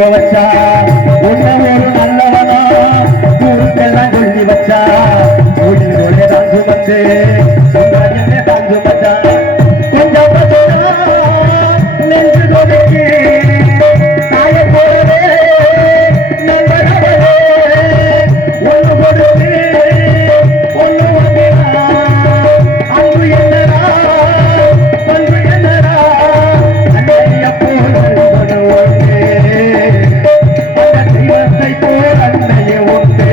தூங்க வச்சா உன்ன ஒரு நல்லவனா ஊருக்கெல்லாம் சொல்லி வச்சா ஊழியோட தான் சுமந்து என்ன தான் சுமச்சா கொஞ்சம் நெஞ்சு கொதிக்கு தாய போறதே நல்லவனே ஒண்ணு கொடுத்து ஒண்ணு வந்தினா அன்பு என்னடா பண்பு என்னடா அன்னைய போல ஒன்று அந்த தெய்வத்தை போல் அன்னைய உண்டு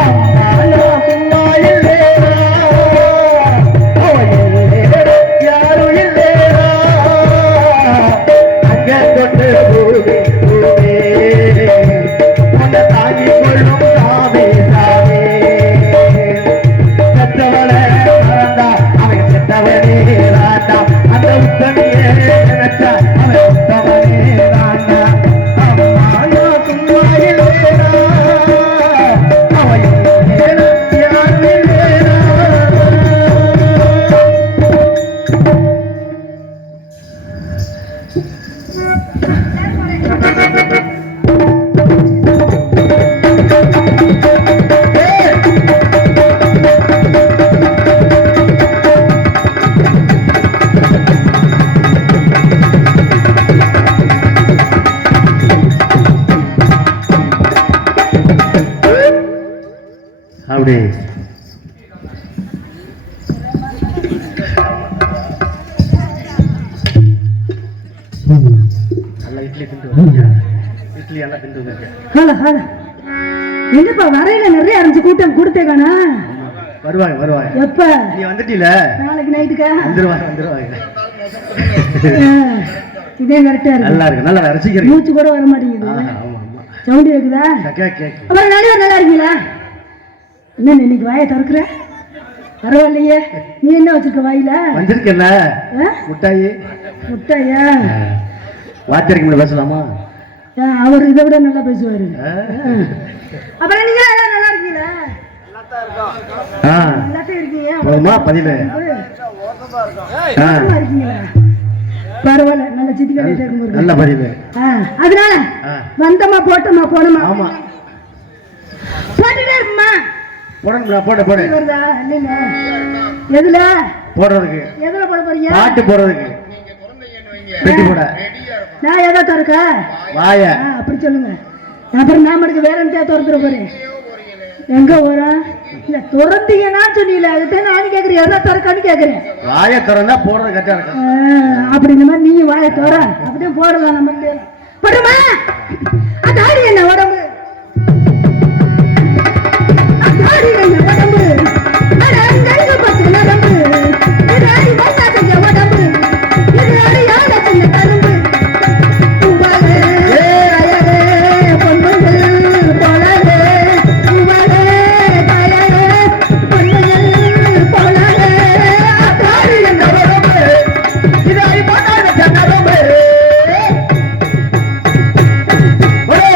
அம்மா நான் சும்மா இல்லேடா யாரும் இல்லேடா அங்க கொண்டு பூமி பூமி உன்னை தாங்கி கொள்ளும் சாமி சாமி செத்தவளை மறந்தா அவன் செத்தவனே ராண்டா அந்த உத்தமியே நினைச்சா அவன் உத்தமனே ராண்டா அம்மா நான் சும்மா இல்லேடா அவன் இல்லேடா யாரும் இல்லேடா அப்படி நல்லா இட்லி திண்டு இட்லி எல்லாம் திண்டு வந்திருக்கேன் என்னப்பா வரையில நிறைய அரைஞ்சு கூட்டம் கொடுத்தேக்கானா வருவாங்க வருவாங்க எப்ப நீ வந்துட்டீல நாளைக்கு நைட்டுக்கா வந்துருவாங்க வந்துருவாங்க இதே கரெக்டா இருக்கு நல்லா இருக்கு நல்லா ரசிக்கிறேன் மூச்சு கூட வர மாட்டேங்குது ஆமா ஆமா சவுண்ட் கேக்குதா கேக்கு அப்புறம் நல்லா இருக்கீங்களா என்ன இன்னைக்கு வாயை திறக்குற பரவாயில்லையே நீ என்ன வச்சிருக்க வாயில வந்திருக்கேன்ல முட்டாயி முட்டையா வாத்தியாருக்கு பேசலாமா அவர் இதை விட நல்லா பேசுவாரு அப்புறம் நீங்க எல்லாம் நல்லா இருக்கீங்களா எல்லாத்தையும் இருக்கீங்க போதுமா பதில இருக்கீங்களா பரவாயில்ல நல்ல சித்தி கடையில இருக்கும்போது நல்ல பதில் அதனால வந்தமா போட்டோமா போனோமா ஆமா போட்டுட்டே இருக்குமா போடுங்க போட போடு வருதா இல்ல எதுல போடுறதுக்கு எதுல போட போறீங்க பாட்டு போடுறதுக்கு பெட்டி போட நான் எதை திறக்க வாய அப்படி சொல்லுங்க அப்புறம் நாமளுக்கு வேற என்ன திறந்துட போறேன் எங்க போறேன் இல்ல திறந்தீங்கன்னா சொன்னீங்களே அதுதான் நானும் கேக்குறேன் எதை திறக்கான்னு கேக்குறேன் வாய திறந்தா போடுறது கரெக்டா இருக்கும் அப்படி இந்த மாதிரி நீங்க வாய திற அப்படியே போடலாம் நம்ம போடுமா அது ஆடி என்ன உடம்பு ஆடி என்ன உடம்பு அடங்கு பத்து நரம்பு இது ஆடி வந்தா செஞ்ச உடம்பு இது ஆடி யார சின்ன கரும்பு போடு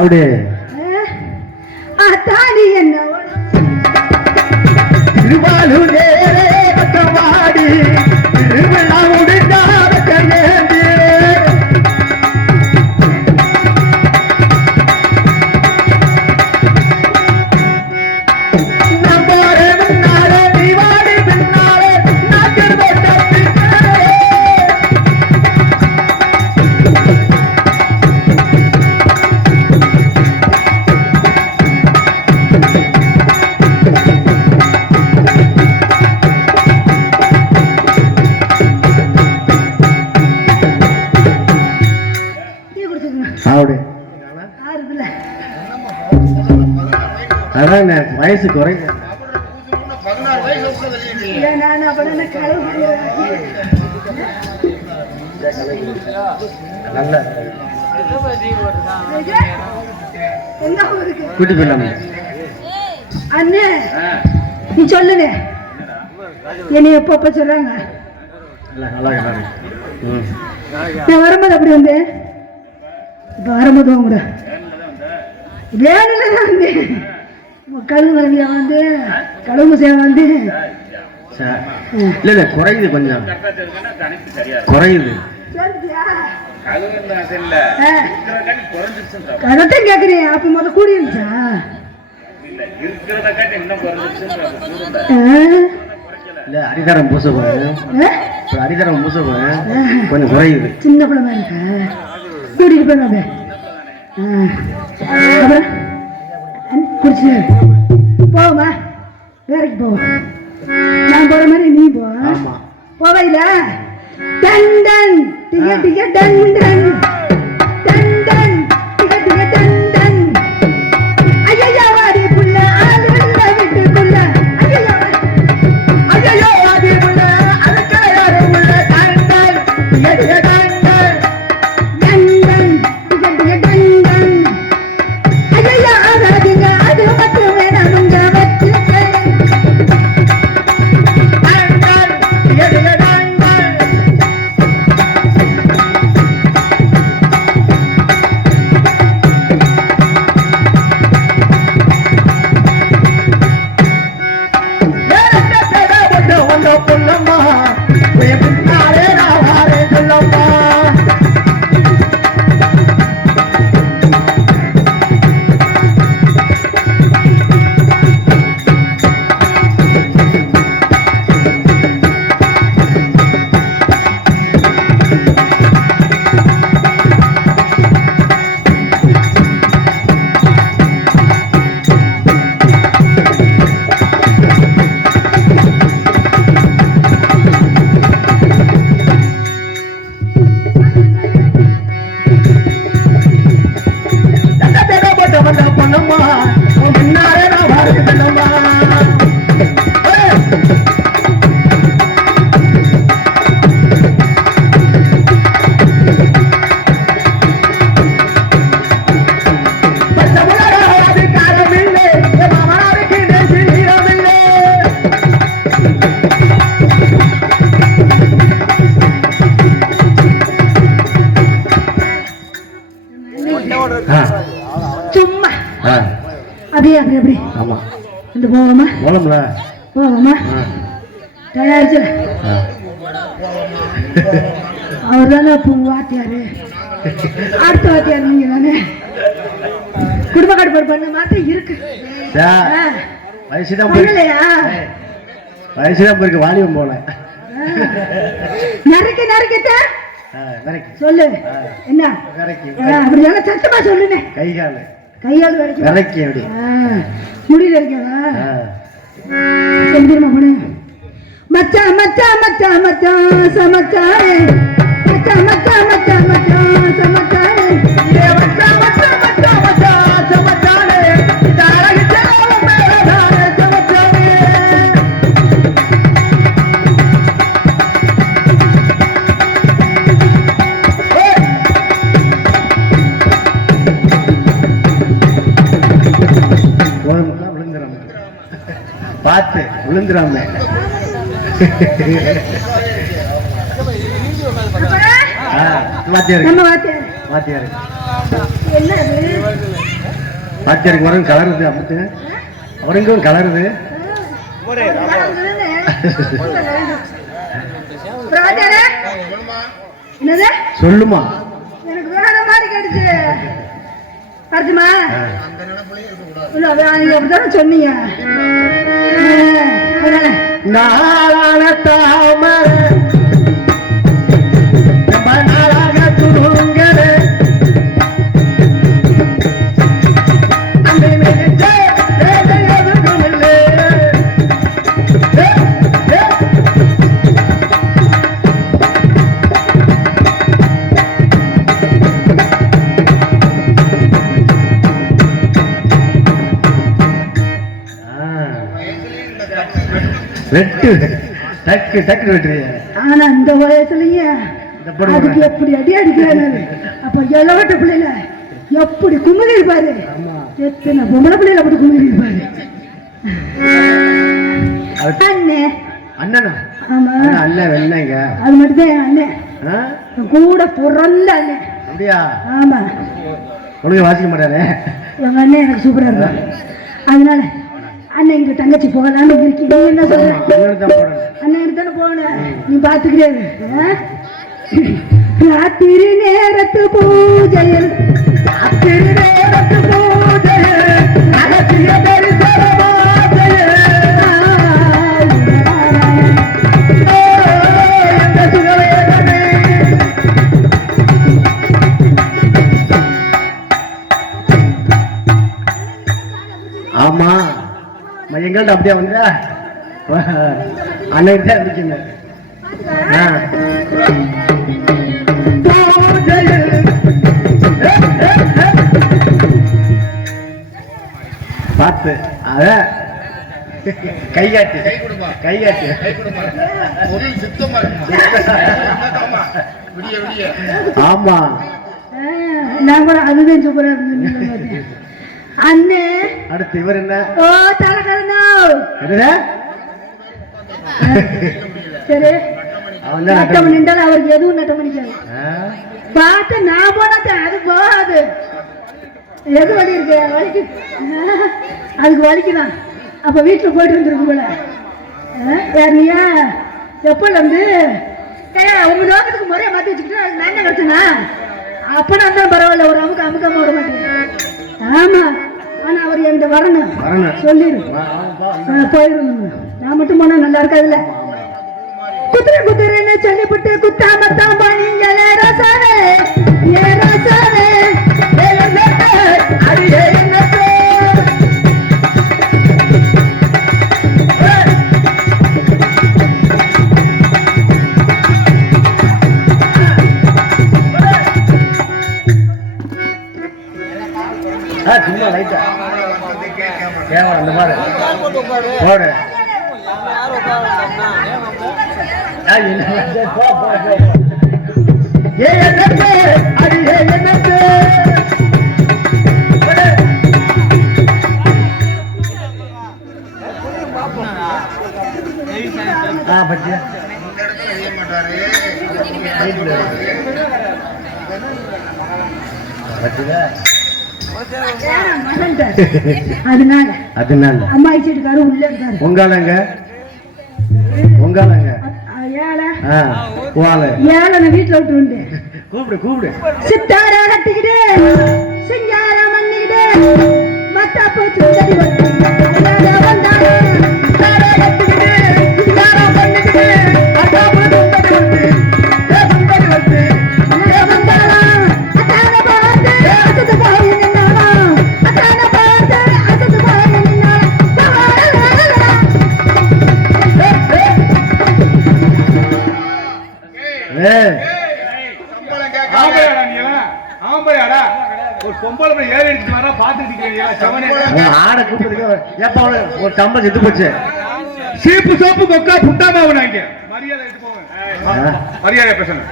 அப்படி தாடி என்ன திருவாலூரே கட்டவாடி திருவிழா முடிந்தாத கையேந்தி அப்படி அதான் வயசு குறைங்க நல்ல கூட்டி போயிடலாம் அண்ணே நீ சொல்லுங்க என்னை எப்ப சொல்றாங்க நான் வரும்போது அப்படி வந்து இப்ப வரும்போது கூட வேணும்ல தான் வந்து கழுவு கலவியா வந்து கழுவு சேவை வந்து இல்ல குறையுது கொஞ்சம் குறையுது அதான் கேக்குறேன் அப்ப முதல்ல கூடி இருந்துச்சா இல்ல அரிதாரம் பூச போறேன் அரிதாரம் பூச போறேன் கொஞ்சம் குறையுது சின்ன பிள்ளை மாதிரி இருக்கா கூட்டிட்டு போயிடாத அப்புறம் குடிச்சு போவோமா வேலைக்கு போவோம் நான் போற மாதிரி நீ போ போவையில டன் டன் டிக டிக டன் டன் டன் டன் டிக டிக டன் டன் ஐயா வாடி புள்ள ஆளுள்ள வீட்டுக்குள்ள ஐயா வாடி புள்ள அதுக்கு யாரு உள்ள டன் டன் டிக டிக டன் டன் டன் டன் டிக டிக டன் டன் ஐயா ஆகாதீங்க அது மட்டும் வேணாமுங்க வச்சு சும்மா அப்படியே அப்படி அப்படி ஆமா இந்த போவோமா போலாம்ல போவோமா தயாரிச்சு அவர் தானே வாத்தியாரு அடுத்த வாத்தியார் நீங்க தானே குடும்ப கட்டுப்பாடு பண்ண மாதிரி இருக்கு வயசுதான் பண்ணலையா வயசுதான் போயிருக்கு வாலிபம் போல நறுக்கு நறுக்கிட்ட சொல்லு என்ன அப்படி நல்லா சத்தமா சொல்லுங்க கையால் வரைக்கும் முடியல இருக்கா தெரியுமா பொண்ணு மச்சான் மச்சான் மச்சான் மச்சான் சமச்சாரு மச்சான் மச்சான் மச்சான் மச்சான் சமச்சாரு மச்சான் மச்சான் மச்சான் மச்சான் சமச்சாரு பார்த்து விழுந்துடாம வாத்தியாரு வாத்தியாரு என்ன பாத்தியாருக்கு வரும் கலருது அமுத்து அவருங்கும் கலருது சொல்லுமா எனக்கு வேற மாதிரி கேட்டுச்சு அர்ஜுமா அப்படித்தானே சொன்னீங்க நாளான தாமரை நாளாக துருங்கர வெட்டு டக்கு டக்கு வெட்டுறிய. ஆனா இந்த வயசுலயே அதுக்கு எப்படி அடி அடிக்கிறாரு. அப்ப எல்லோட்ட பிள்ளைல எப்படி குமுறி இருப்பாரு. எத்தனை பொம்பளை பிள்ளைல அப்படி குமுறி இருப்பாரு. அண்ணே அண்ணனா? ஆமா அண்ணன் வெள்ளங்க. அது மட்டும்தான் என் அண்ணன் கூட பிறந்த அண்ணன். அப்படியா? ஆமா. உனக்கு வாசிக்க மாட்டாரு எங்க அண்ணன் எனக்கு சூப்பரா இருக்கும். அதனால அண்ணன் இங்க தங்கச்சி போகலான்னு இருக்கீங்க. என்ன சொல்ற? அண்ணன் எடுத்தானே போன நீ பாத்துக்கிறேன். ராத்திரி நேரத்து பூஜையில் ராத்திரி நேரத்து பூஜையில் அகத்திய தரிசன பூஜையில் ஆமா எங்கள்ட்ட அப்படியே வந்து அன்னைக்கு தான் இருந்துச்சுங்க. பார்த்து அத கைகாட்டு கைகாட்டு ஆமா நான் கூட அதுதான் சூப்பரா இருந்தேன். அண்ணே அடுத்து இவர் என்ன? ஓ தலகரணோ சரி நட்டம் நின்றால் அவருக்கு எதுவும் நட்டம் பண்ணிக்காது. பார்த்து நான் போனது அது போகாது. எது வலி இருக்கு வலிக்கு அதுக்கு வலிக்குதான். அப்ப வீட்டுல போயிட்டு வந்துருக்கு போல. யாருனியா எப்பல இருந்து உங்க நோக்கத்துக்கு முறைய மாத்தி வச்சுக்கிட்டு அதுக்கு நான் என்ன கிடைச்சனா அப்ப நான் தான் பரவாயில்ல ஒரு அமுக்கு அமுக்காம விட மாட்டேன். ஆமா ஆனா அவர் என்கிட்ட வரணும் சொல்லிடு போயிடும். நான் மட்டும் போனா நல்லா இருக்காதுல்ல. குதிரை குதிரைன்னு சொல்லிவிட்டு குத்தாமத்தான் போனீங்களே ரசாவே ஏ ரசாவே சும்மா லைட்டா கேவலம் அந்த மாதிரி போடு. பச்சியா அதனால அதனால அம்மா வீட்டுக்காரு உள்ள இருக்காரு. உங்காலங்க உங்காலங்க ஏழை வீட்டுல விட்டு உண்டு. கூப்பிடு கூப்பிடு. சித்தார கட்டிக்கிட்டு சிங்காரம் பண்ணிக்கிட்டு மத்தாப்பு சுந்தரி வந்தாரு. ஒரு சம்பளம் செத்து போச்சு. சீப்பு சோப்பு கொக்கா புட்டாமா மரியாதை மரியாதை பேசணும்.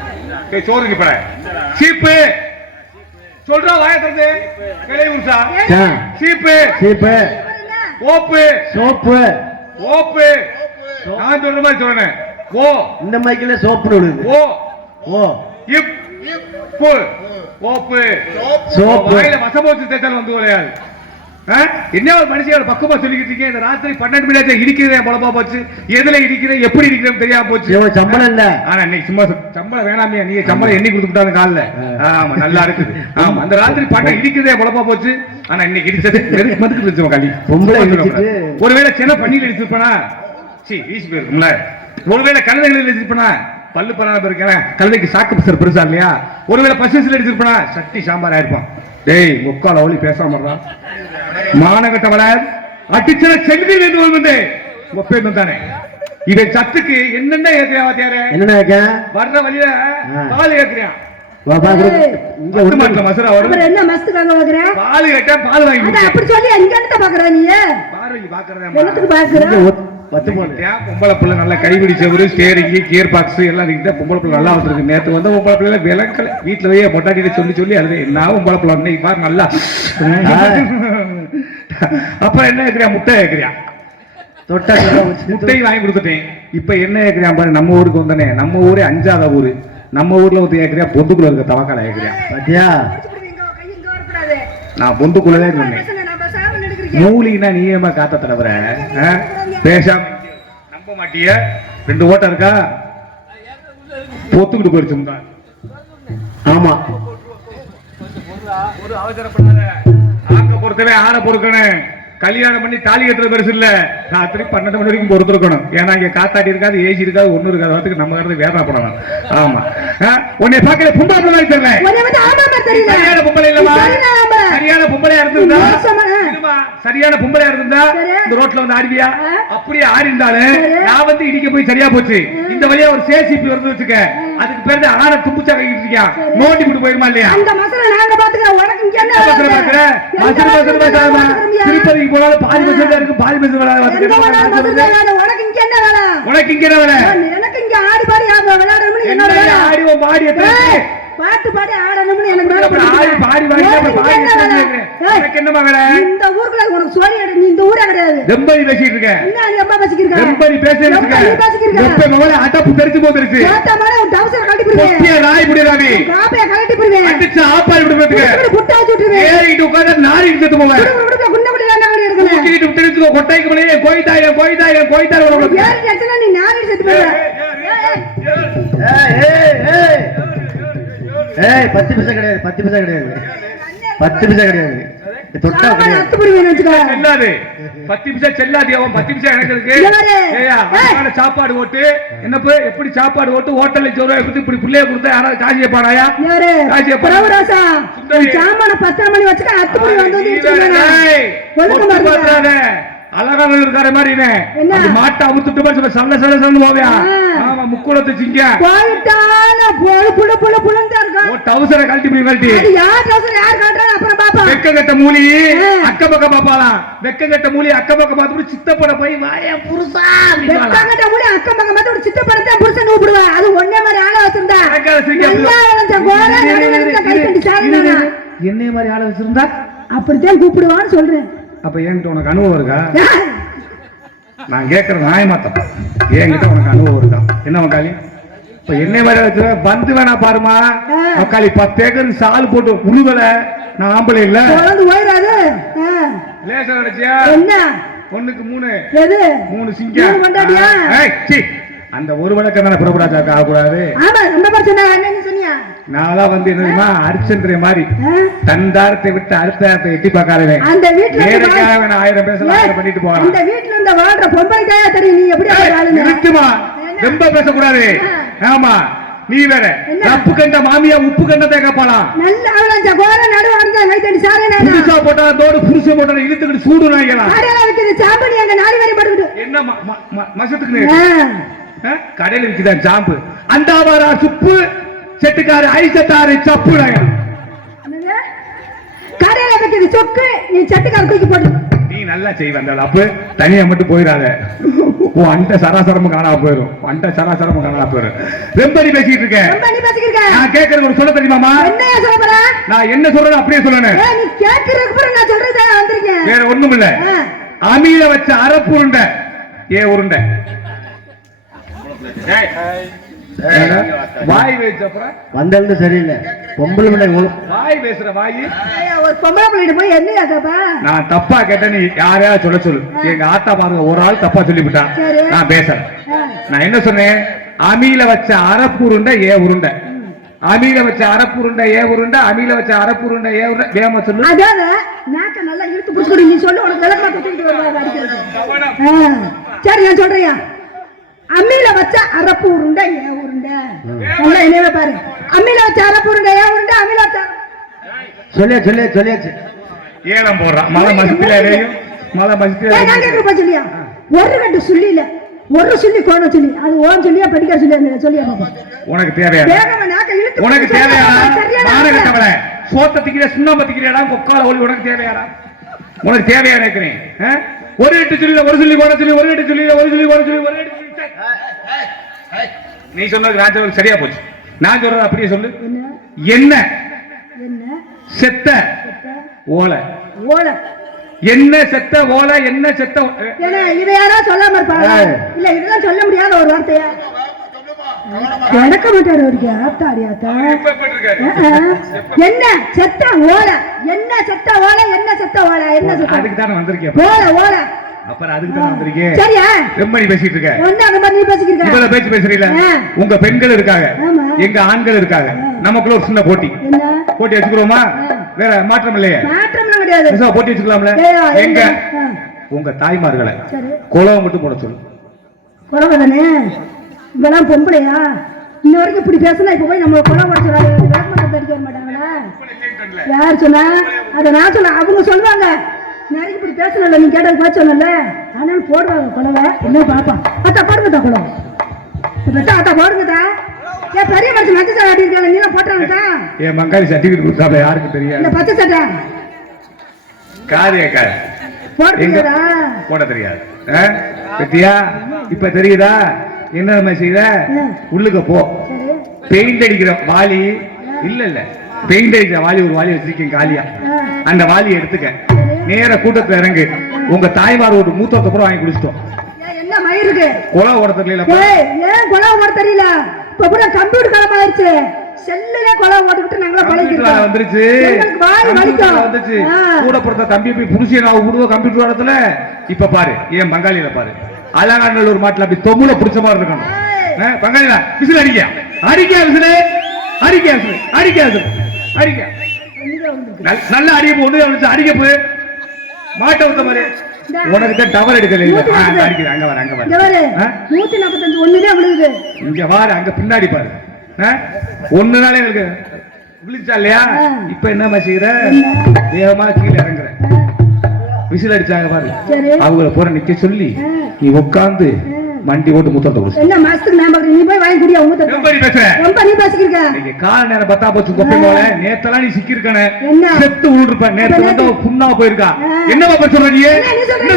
சோறு நிப்பட சீப்பு சொல்றா வாயத்திறது கிளையூர்சா சீப்பு சீப்பு ஓப்பு சோப்பு ஓப்பு நான் சொல்ற மாதிரி சொல்றேன். ஓ இந்த மைக்கில சோப்பு ஓ ஓ இப் ஓப்பு சோப்பு வாயில வசம்போச்சு தேய்ச்சால் வந்து விளையாது. என்ன ஒரு மனுஷன் பக்கமா சொல்லிக்கிட்டு இருக்கீங்க இந்த ராத்திரி 12 மணி நேரத்தில் இருக்கிறதே பொழப்பா போச்சு எதுல இருக்கிறேன் எப்படி இருக்கிறேன்னு தெரியாம போச்சு சம்பளம் இல்ல ஆனா இன்னைக்கு சும்மா சம்பளம் வேணாமியா நீங்க சம்பளம் எண்ணி கொடுத்துட்டாங்க காலில் ஆமா நல்லா இருக்குது ஆமா அந்த ராத்திரி 12 இருக்கிறதே பொழப்பா போச்சு ஆனா இன்னைக்கு இடிச்சது மதுக்கு இருந்துச்சு காலி பொம்பளை ஒருவேளை சின்ன பண்ணியில் அடிச்சிருப்பானா சரி வீசி போயிருக்கும்ல ஒருவேளை கழுதைகளில் அடிச்சிருப்பானா பல்லு பராமரிப்பு இருக்கிறேன் கழுதைக்கு சாக்கு பசர் பெருசா இல்லையா ஒருவேளை பசுல அடிச்சிருப்பானா சட்டி சாம்பார் ஆயிருப்பான் டேய் முக்கால ஒளி பேசாம மானகட்டவள அடிச்சன செல்வி என்று வந்து ஒப்பேந்து தானே இதை சத்துக்கு என்னென்ன ஏற்கனவே என்ன வர்ற வழியில பால் ஏற்கிறேன் மசரா வரும் என்ன மஸ்துக்காக வைக்கிற பால் கேட்டா பால் வாங்கி அப்படி சொல்லி அங்க என்னத்த பாக்குற நீ பார்வைக்கு பாக்குறதா என்னத்துக்கு பாக்குற பொம்பளை பிள்ளை நல்லா கைபிடிச்சவரு ஸ்டேரிங் கியர் பாக்ஸ் எல்லாம் இருக்கு பொம்பளை பிள்ளை நல்லா வந்துருக்கு நேற்று வந்து பொம்பளை பிள்ளை விளக்கல வீட்டுல போய் பொட்டாட்டிட்டு சொல்லி அழுது என்ன பொம்பளை பிள்ளை இன்னைக்கு பாரு நல்லா அப்புறம் என்ன கேட்கிறியா முட்டை கேட்கிறியா முட்டையும் வாங்கி கொடுத்துட்டேன் இப்ப என்ன கேட்கிறியா பாரு நம்ம ஊருக்கு வந்தானே நம்ம ஊரே 5ஆவது ஊரு நம்ம ஊர்ல வந்து கேட்கிறியா பொந்துக்குள்ள இருக்க தவக்கால கேட்கிறியா பாத்தியா நான் பொந்துக்குள்ளதான் சொன்னேன் மூலினா நீயமா காத்த தலைவர பேசாம நம்ப மாட்டிய 2 ஓட்டம் இருக்கா பொத்துக்கிட்டு போயிருச்சு ஆமா ஒரு அவசரப்படாத ஆக்க பொறுத்தவே ஆற பொறுக்கணும் கல்யாணம் பண்ணி தாலி கட்டுறது பெருசு இல்ல ராத்திரி 12 மணி வரைக்கும் பொறுத்திருக்கணும் ஏன்னா இங்க காத்தாடி இருக்காது ஏசி இருக்காது ஒண்ணு இருக்காது அதுக்கு நம்ம இருந்து வேதனைப்படணும் ஆமா உன்னை பாக்கல பொம்பளை மாதிரி தெரியல சரியான பொம்பளை இல்லமா சரியான பொம்பளையா இருந்திருந்தா சரியான பொம்பளையா இருந்தா இந்த ரோட்ல வந்து ஆடுவியா அப்படியே ஆடி இருந்தாலும் நான் வந்து இடிக்க போய் சரியா போச்சு இந்த வழியா ஒரு சேசிபி வந்து வச்சுக்க அதுக்கு பேரு ஆன துப்புச்சா கைட்டு இருக்கியா நோண்டி விட்டு போயிருமா இல்லையா திருப்பதிக்கு போனாலும் பாதி பஸ் இருக்கு பாதி பஸ் உனக்கு இங்க என்ன வேலை எனக்கு இங்க ஆடி பாடி விளையாடணும் ஆடிவோம் பாடி பாட்டு பாடி ஆடணும்னு எனக்கு என்னமா வேலை இந்த ஊருக்குள்ள உனக்கு சோரி நீ இந்த ஊரே கிடையாது ரெம்பரி பேசிட்டு இருக்க என்ன நீ ரொம்ப பேசிக்கிற ரெம்பரி பேசிட்டு இருக்க அட்டப்பு தெரிச்சு போந்துருச்சு ஏத்தமான ஒரு டவுசர் கழட்டி போடுவேன் ஒட்டிய நாய் புடி ராவி காப்பைய கழட்டி போடுவேன் அடிச்சு ஆப்பாய் விடுறதுக்கு புட்டா சுட்டுவேன் ஏறிட்டு உட்கார்ந்து நாரி செத்து போவேன் குன்ன குடி என்ன கழட்டி எடுக்கணும் தூக்கிட்டு விட்டுட்டு கொட்டைக்கு மேலே கோயிதாய் ஏறி அடிச்சா நீ நாரி செத்து போவ ஏய் 10 பைசா கிடையாது 10 பைசா கிடையாது 10 பைசா கிடையாது தொட்டா கிடையாது 10 பைசா செல்லாது அவன் 10 பைசா எனக்கு இருக்கு சாப்பாடு ஓட்டு என்னப்ப எப்படி சாப்பாடு ஓட்டு ஹோட்டல்ல சோறு கொடுத்து இப்படி புள்ளைய கொடுத்தா யாராவது காசிய பாடாயா காசிய பிரபுராசா சாமான 10 மணி வச்சுக்க 10 மணி வந்து அழகான இருக்கார மாதிரி மாட்டை அமுத்துட்டு சல்ல சல்ல சல்ல போவியா ஆமா முக்குளத்து சிங்க டவுசரை கழட்டி போய் கழட்டி வெக்க கட்ட மூலி அக்க பக்கம் பாப்பாலாம் வெக்க கட்ட மூலி அக்க பக்கம் பார்த்து சித்தப்பட போய் வாய புருஷா வெக்க கட்ட மூலி அக்க பக்கம் பார்த்து சித்தப்படத்தை புருஷன் கூப்பிடுவா அது ஒன்னே மாதிரி ஆள வச்சிருந்தா என்ன மாதிரி ஆள வச்சிருந்தா அப்படித்தான் கூப்பிடுவான்னு சொல்றேன் அப்ப என்கிட்ட உனக்கு அனுபவம் இருக்கா நான் கேட்கறது நியாயமாத்தான் என்கிட்ட உனக்கு அனுபவம் இருக்கா என்ன மக்காளி இப்ப என்ன மாதிரி வச்சு வந்து வேணா பாருமா மக்காளி 10 ஏக்கர் சால் போட்டு உழுவல நான் ஆம்பளை இல்ல லேசா நினைச்சியா ஒண்ணுக்கு 3 சிங்கம் அந்த ஒரு வழக்கம் தானே பிரபுராஜாக்கு ஆகக்கூடாது நான்லாம் வந்து என்னமா அரிச்சந்திர மாதிரி தந்தாரத்தை விட்டு அடுத்த எட்டி பார்க்காதவே அந்த வீட்டுல 1000 பேசலாம் பண்ணிட்டு போகலாம் அந்த வீட்டுல இந்த வாழ்ற பொம்பளை தாயா தெரியும் நீ எப்படி இருக்குமா ரொம்ப பேசக்கூடாது ஆமா நீ வேற உப்பு கண்ட மாமியா உப்பு கண்டத்தை கேட்பாலாம் நல்ல அவளஞ்ச கோர நடு வந்து லைட் சாரே நான் புதுசா போட்டா தோடு புருஷ போட்டா இழுத்துக்கிட்டு சூடு நாய்களா கடையில விக்கிற சாம்பனி அங்க நாடி வரை படுக்குது என்ன மசத்துக்கு கடையில விக்குதான் சாம்பு அண்டாவாரா சுப்பு செட்டுக்காரு ஐசத்தாரு சப்பு கடையில விக்கிற சொக்கு நீ செட்டுக்கார தூக்கி போடு நீ நல்லா செய்வ அந்த அப்ப தனியா மட்டும் போயிடாத உன் அண்ட சராசரமும் காணாம போயிடும் அண்ட சராசரமும் காணாம போயிடும் ரொம்ப நீ பேசிட்டு இருக்கேன் நான் கேட்கறது ஒரு சொல்ல தெரியுமாமா என்ன சொல்ல போற நான் என்ன சொல்றேன் அப்படியே சொல்லணும் நீ கேட்கறதுக்கு அப்புறம் நான் சொல்றதே வந்திருக்கேன் வேற ஒண்ணும் இல்ல அமீல வச்ச அரப்பு உருண்டை உருண்டை வாய் வச்ச அப்புறம் வந்தது சரியில்லை பொம்பளை பிள்ளை உங்களுக்கு வாய் பேசுற வாய். ஐயா, ஒரு பொம்பளை பிள்ளைகிட்ட போய் என்னையா கேப்பா? நான் தப்பா கேட்டேன், நீ யாரையாவது சொல்ல சொல்லு. எங்க ஆத்தா பாருங்க, ஒரு ஆள் தப்பா சொல்லிவிட்டான், சரி. நான் பேசுறேன். ஆ. நான் என்ன சொன்னேன்? அமீல வச்ச அரப்புருண்டை ஏ உருண்டை, அமீல வச்ச அரப்புருண்டை ஏ உருண்டை, அமீல வச்ச அரப்புருண்டை ஏ உருண்டை. வேகமா சொல்லு. அதாவது நாக்க நல்லா இழுத்து புடிச்சுடு. நீ சொல்லு, உனக்கு விளக்கமா தூக்கிட்டு வருவாங்க அடிக்கிறது. சரி, நான் சொல்றியா? அம்மியில வச்ச அரப்பு உருண்டை ஏ உருண்டை. நல்லா என்னவே பாரு. அம்மியில வச்ச அரப்பு உருண்டை ஏ உருண்டை, அம்மியில வச்ச சொல்லியாச்சு. ஏலம் போடுறான் மலை மசிப்பிலேயும் மலை மசிப்பில. சொல்லியா? ஒரு கட்டு சொல்லியில ஒரு சொல்லி கோண சொல்லி, அது ஓன் சொல்லியா படிக்க சொல்லி சொல்லியா பாப்பா. உனக்கு தேவையான உனக்கு தேவையான சோத்த திக்கிற சுண்ணாம்பு திக்கிறா கொக்கால ஒளி உனக்கு தேவையாடா? உனக்கு தேவையான இருக்கிறேன். ஒரு எட்டு சொல்லி ஒரு சொல்லி கோண சொல்லி, ஒரு எட்டு சொல்லி ஒரு சொல்லி கோண சொல்லி, ஒரு எட்டு சொல்லி. நீ சொன்னது நான் சொல்றது சரியா போச்சு. நான் சொல்றது அப்படியே சொல்லு. என்ன செத்த ஓலை, ஓலை என்ன செத்த ஓலை, என்ன செத்த. இதை யாரா சொல்லாம இருப்பாங்க? இல்ல, இதுதான் சொல்ல முடியாத ஒரு வார்த்தையா? நடக்க மாட்டாரு அவருக்கு. ஆத்தாடியாத்தா. என்ன செத்த ஓலை, என்ன செத்த ஓலை, என்ன செத்த ஓலை, என்ன செத்த. அதுக்கு தானே வந்திருக்கேன். ஓலை ஓலை. அப்புறம் அதுக்கு தானே வந்திருக்கேன். சரியா? ரொம்ப நீ பேசிட்டு இருக்க. ஒண்ணு அந்த மாதிரி நீ பேசிக்கிற. இவ்வளவு பேச்சு பேசுறீல. உங்க பெண்கள் இருக்காங்க, எங்க ஆண்கள் இருக்காங்க. நமக்குள்ள ஒரு சின்ன போட்டி. என்ன போட்டி வச்சுக்கிறோமா? வேற மாற்றம் இல்லையே. மாற்றம் கிடையாது. போட்டி வச்சுக்கலாம்ல. எங்க உங்க தாய்மார்களை குலவை மட்டும் போட சொல்லு. குலவை தானே? இவெல்லாம் பொம்பளையா? இன்ன வரைக்கும் இப்படி பேசினா இப்ப போய் நம்ம குலவை போட சொல்றாங்க. தடிக்க மாட்டாங்களா? யார் சொன்னா? அதை நான் சொல்ல, அவங்க சொல்லுவாங்க. நிறைய இப்படி பேசல, நீ கேட்டது பார்த்து சொல்லல. ஆனாலும் போடுவாங்க குலவை. என்ன பாப்பா அத்தா போடுங்கதா குலவை. அத்தா போடுங்கதா. ஏன் பெரிய மனுஷன் மஞ்சள் சட்டை அடிக்கிறாங்க, நீலாம் போட்டாங்கதா? ஏன் மங்காளி சர்டிபிகேட் கொடுத்தாப்ல யாருக்கு தெரியாது? இந்த பச்சை சட்டை காரியக்கார போடுறா போட தெரியாது. பத்தியா இப்ப தெரியுதா? என்ன செய்த? உள்ளுக்கு போ. பெயிண்ட் அடிக்கிற வாளி இல்ல இல்ல, பெயிண்ட் அடிக்கிற வாளி ஒரு வாளி வச்சிருக்கேன் காலியா. அந்த வாளி எடுத்துக்க, நேர கூட்டத்துல இறங்கு. உங்க தாய்மார் ஒரு மூத்தத்தை கூட வாங்கி குடிச்சிட்டோம். என்ன மயிருக்கு கொலை ஓட தெரியல. ஏன் கொலை ஓட தெரியல? இப்ப கூட கம்ப்யூட்டர் காலம் ஆயிடுச்சு. செல்லுல கொலை ஓட்டுக்கிட்டு நாங்கள பழகிட்டோம். வந்துருச்சு, வாய் வலிக்கும். வந்துச்சு. கூட பிறந்த தம்பி போய் புருஷன் விடுவோம் கம்ப்யூட்டர் காலத்துல. இப்ப பாரு, ஏன் பங்காளியில பாரு, அலங்காநல்லூர் மாட்டுல அப்படி தொமுல பிடிச்ச மாதிரி இருக்கணும். பங்காளில விசில் அடிக்க அடிக்க விசில் அடிக்க விசில் அடிக்க விசில் அடிக்க நல்ல அடிப்பு ஒண்ணு அடிக்க போய் மாட்ட விட்ட மாதிரி. உனக்கு டவர் எடுக்கல. அடிக்குது. அங்க வர, அங்க வர. 145 ஒண்ணுதான் விழுகுது. இங்க வாரு, அங்க பின்னாடி பாரு. ஒண்ணு நாளே எங்களுக்கு விழிச்சா இல்லையா? இப்ப என்ன செய்யற? வேகமா கீழே இறங்குற. விசில் அடிச்சாங்க பாரு, அவங்கள போற நிக்க சொல்லி நீ உட்கார்ந்து மண்டி ஓட்டு முத்தத்தை கொடுத்து. என்ன மாஸ்டர் நான் பாக்குறேன், நீ போய் வாங்கி குடியா முத்தத்தை. ரொம்ப நீ பேசுற, ரொம்ப நீ பேசிக்கிற. நீங்க கால நேரம் பத்தா போச்சு கொப்பை போல. நேத்தெல்லாம் நீ சிக்கி இருக்கனே, என்ன செத்து ஊடுறப்ப. நேத்து வந்து புண்ணா போயிருக்கா. என்ன பாப்பா சொல்ற நீ? என்ன சொல்ற?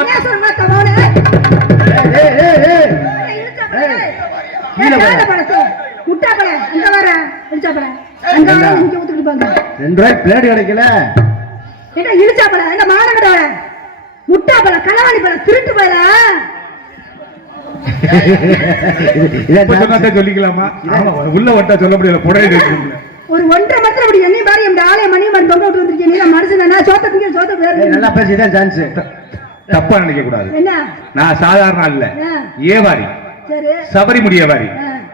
என்ன சொல்ற கமோனே? முட்டா பழ இங்க வர இழுச்சா பழ அங்க வர இங்க ஊத்திட்டு பாங்க. 2 ரூபாய் பிளேட் கிடைக்கல. என்ன இழுச்சா பழ? என்ன மானங்கடவ? முட்டா பழ, களவாணி பழ, திருட்டு பழ. சொல்லிக்கலாமா? உள்ள வட்டா சொல்ல முடியல. ஒரு 1.5 மணி அப்படி என்ன பாரு, இந்த ஆலய மணி மாதிரி தொங்க விட்டு வந்திருக்கீங்க. நீங்க மனுஷன் தானே? சோத்த பேரு நல்லா பேசிதான் சான்ஸ். தப்பா நினைக்க கூடாது. என்ன? நான் சாதாரண இல்ல, ஏவாரி, சபரி முடியவாரி.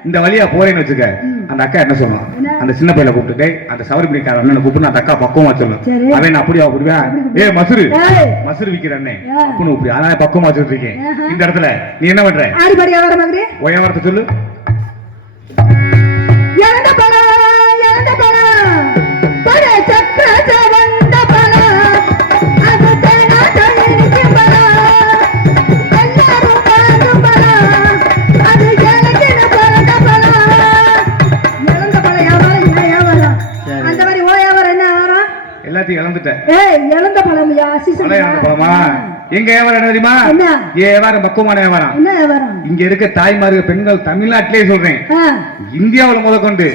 இந்த வழியா போறேன்னு வச்சுக்க, அந்த அக்கா என்ன சொல்லுவான்? அந்த சின்ன பையனை கூப்பிட்டு, அந்த சபரி முடிக்கார அண்ணனை கூப்பிட்டு அந்த அக்கா பக்குவமா சொல்லும். அவன் அப்படியா கூப்பிடுவேன், ஏ மசுரு மசுரு விக்கிற அண்ணே அப்படின்னு கூப்பிடு. அதனால பக்குவமா வச்சுட்டு இருக்கேன். இந்த இடத்துல நீ என்ன பண்ற? ஒயவாரத்தை சொல்லு. எல்லாத்தையும் இழந்துட்டேன். இழந்த பழமையா? பழமா? எங்க வியாபாரம் என்ன தெரியுமா? வியாபாரம் பக்குவமான வியாபாரம். இங்க இருக்க தாய்மார்கள் பெண்கள் தமிழ்நாட்டிலே சொல்றேன், இந்தியாவில் முத கொண்டு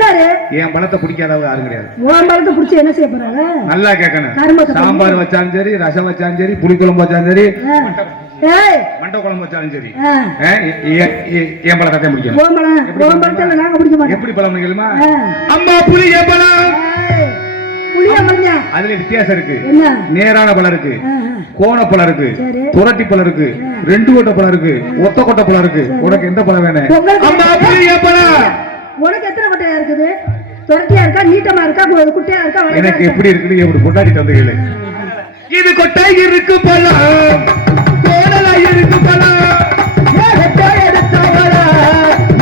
என் பழத்தை பிடிக்காதவங்க யாரும் கிடையாது. பழத்தை பிடிச்சி என்ன செய்ய போறாங்க? நல்லா கேட்கணும். சாம்பார் வச்சாலும் சரி, ரசம் வச்சாலும் சரி, புளிக்குழம்பு வச்சாலும் சரி, ஏய் மண்டை குழம்பு வச்சாலும் சரி ஆ. என் பழக்கத்தை முடிக்கணும் ஓம்பளத்துல நாங்க பிடிக்க மாட்டோம். எப்படி பழம் முடிக்கணுமா ஆ. அம்மா புளிய பழம் ஏய், புளிய மஞ்சா அதுல வித்தியாசம் இருக்கு என்ன? நேரான பழம் இருக்கு ஆ, கோண பழம் இருக்கு சரி. துரட்டி பழம் இருக்கு ரெண்டு கொட்டை பழம் இருக்கு ஒத்த கொட்டை பழம் இருக்கு உனக்கு எந்த பழம் வேணும் உங்களுக்கு அம்மா புளிய பழம் உனக்கு எத்தனை கொட்டையா இருக்குது? துரட்டியா இருக்கா, நீட்டமா இருக்கா, குட்டையா இருக்கா, வளைஞ்சா எனக்கு இருக்கா? எப்படி இருக்குன்னு எப்படி கொண்டாடி தந்துகளே இது கொட்டை இருக்கு பழம் கோணலா இருக்கு பழம்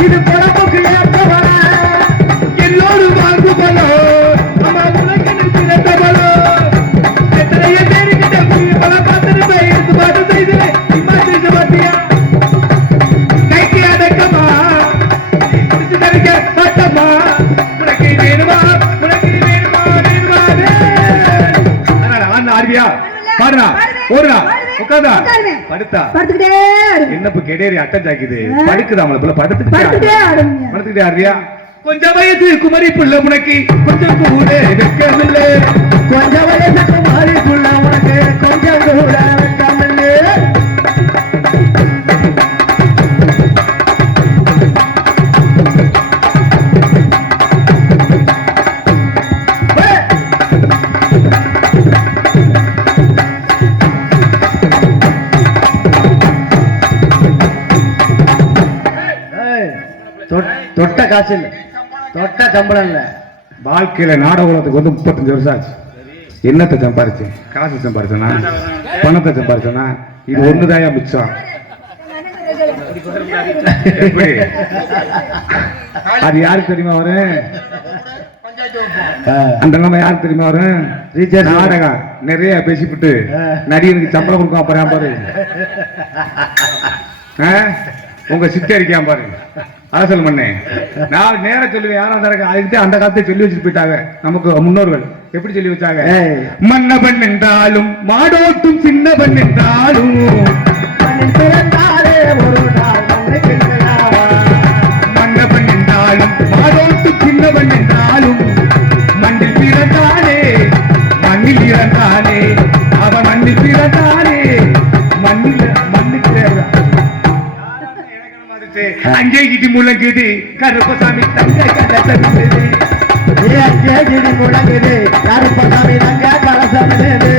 இது பழமுக்கு ஏற்ற பழம் எல்லோரும் வாங்கு பழம் அம்மா உனக்கு பிறந்த பழம் எத்தனைய பேருக்கிட்ட புளிய பழம் பார்த்துட்டு எடுத்து பார்த்து செய்தே இம்மா செய்த பாத்தியா கைக்கு அடக்கமா குடிச்சு தவிக்க மாட்டமா உனக்கு வேணுமா ஆர்வியா பாடுறா ஓடுறா உட்கார்ந்தா படுத்தா படுத்துக்கிட்டே ஆடுங்க. என்னப்பு கெடேரி அட்டை ஜாக்குது படுக்குதா அவளை போல படுத்துக்கிட்டே ஆடுங்க. படுத்துக்கிட்டே ஆர்வியா கொஞ்சம் வயசு குமரி புள்ள உனக்கு கொஞ்சம் கூட வெக்கமில்லை கொஞ்சம் வயசு குமரி புள்ள உனக்கு கொஞ்சம் கூட வெக்கமில்லை தொட்ட காசு இல்ல தொட்ட சம்பளம் இல்ல வாழ்க்கையில நாடக உலகத்துக்கு வந்து 35 வருஷம் ஆச்சு என்னத்தை சம்பாரிச்சேன் காசு சம்பாரிச்சேனா பணத்தை சம்பாரிச்சேனா இது ஒண்ணுதாயா மிச்சம் எப்படி அது யாருக்கு தெரியுமா வரும் அந்த நம்ம யாருக்கு தெரியுமா வரும் நாடகம் நிறைய பேசிவிட்டு நடிகனுக்கு சம்பளம் கொடுக்கும் அப்புறம் பாரு உங்க சித்தி அடிக்காம பாரு அரசல் மண்ணே நான் நேர சொல்லுவேன் யாரா இருந்தா அதுக்கிட்ட அந்த காலத்தை சொல்லி வச்சுட்டு போயிட்டாங்க நமக்கு முன்னோர்கள் எப்படி சொல்லி வச்சாங்க மன்னவன் என்றாலும் மாடோட்டும் சின்னவன் என்றாலும் மன்னவன் என்றாலும் மாடோட்டும் சின்னவன் என்றாலும் மண்ணில் பிறந்தானே மண்ணில் இறந்தானே அவன் மண்ணில் பிறந்தானே மண்ணுக்கு அங்கே கிட்டி முழங்குது கருப்பசாமி தங்க கலசமில்லை அங்கே கிடி முழங்குது கருப்பசாமி தங்க கலசமில்லை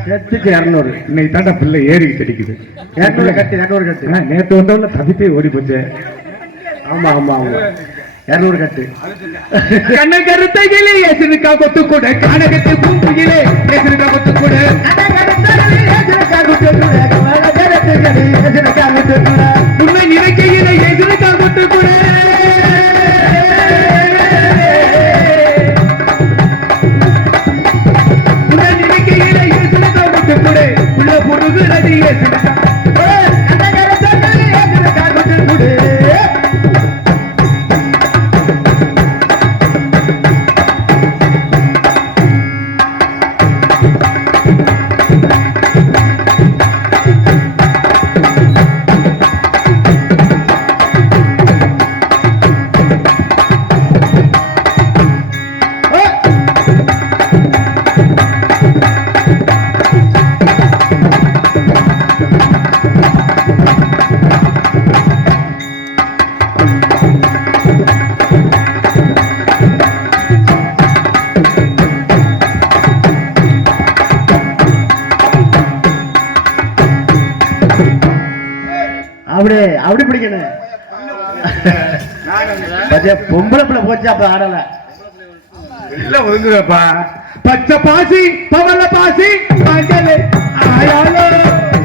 செத்துக்கு 200 இன்னைக்கு தாண்டா பிள்ளை ஏறிக்கிட்டு அடிக்குது 200 கட்டு 200 கட்டு நேற்று வந்தவங்க தவிப்பே ஓடி போச்சு ஆமா ஆமா ஆமா 200 கட்டு கண்ண கருத்தையிலே எசனுக்கா கொத்து கூட கானகத்தை பூங்குயிலே எசனுக்கா கொத்து கூட உண்மை நினைக்கையிலே எசனுக்கா கொத்து கூட உண்மை நினைக்கையிலே எசனுக்கா கொத்து கூட உள்ள புடுகிறது எசனுக்கா கொத்து கூட அப்படி பிடிக்கணும் பொம்பளை பிள்ளை போச்சு அப்ப ஆடல இல்ல ஒதுங்குறப்பா பச்சை பாசி பவள பாசி மங்களே ஆயாலோ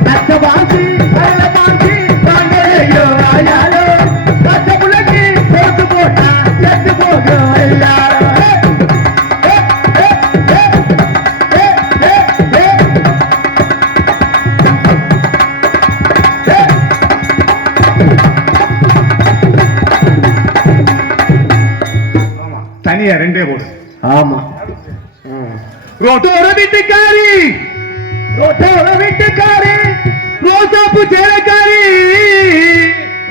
பச்சை பாசி பவள பாசி மங்களேயோ ஆயாலோ பச்சை புள்ளக்கு போட்டு போட்டா செத்து போகும் எல்லாரும் தனியா ரெண்டே போடு. ஆமா. ரோட்டோர வீட்டுக்காரி, ரோட்டோர வீட்டுக்காரி, ரோசாப்பு சேலக்காரி,